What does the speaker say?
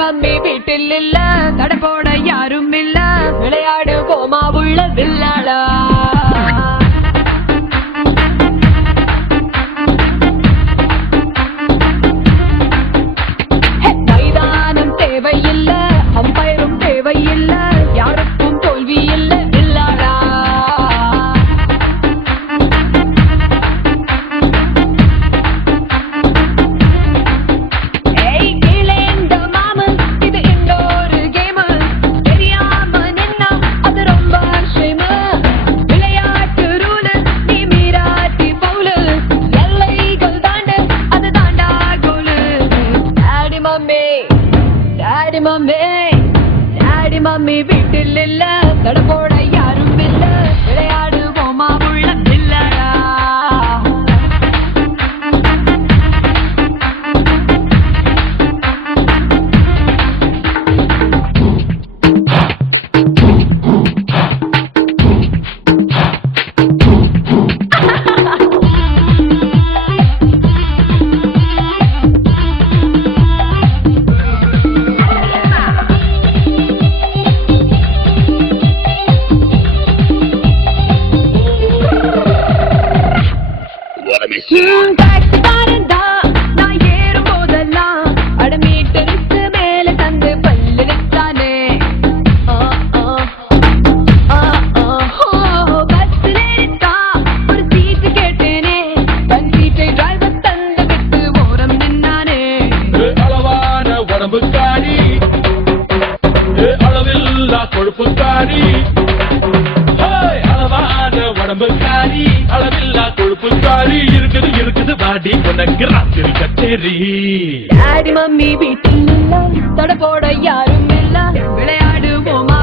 Mummy வீட்டில் இல்ல, தடை போட யாரும் இல்ல, விளையாடு போமா உள்ள வில்லாடா. மைதானம் தேவையில்ல, அம்பயரும் தேவையில்ல, யாருக்கும் தோல்வி இல்ல வில்லாடா. டாடி மம்மி வீட்டில் இல்ல, தடை போட யாரும் இல்ல, விளையாடு போமா உள்ள வில்லாடா. நான் ஏறும் போதெல்லாம் அடமீட்டருக்கு மேல தந்து பல்லு நிற்கானே. பஸ்ல இருக்கா ஒரு சீட்டு கேட்டேனே, தன் சீட்டை டிரைவர் தந்து விட்டு ஓரம் நின்னானே. அளவான உடம்புக்காரி, அளவில்லா கொழுப்புக்காரி, அளவான உடம்புக்காரி, அளவில்லா கொழுப்புக்காரி, இருக்குது இருக்குது பாடி உனக்கு ராத்திரி கச்சேரி. டாடி மம்மி வீட்டில் இல்ல, தடை போட யாரும் இல்ல, விளையாடு போமா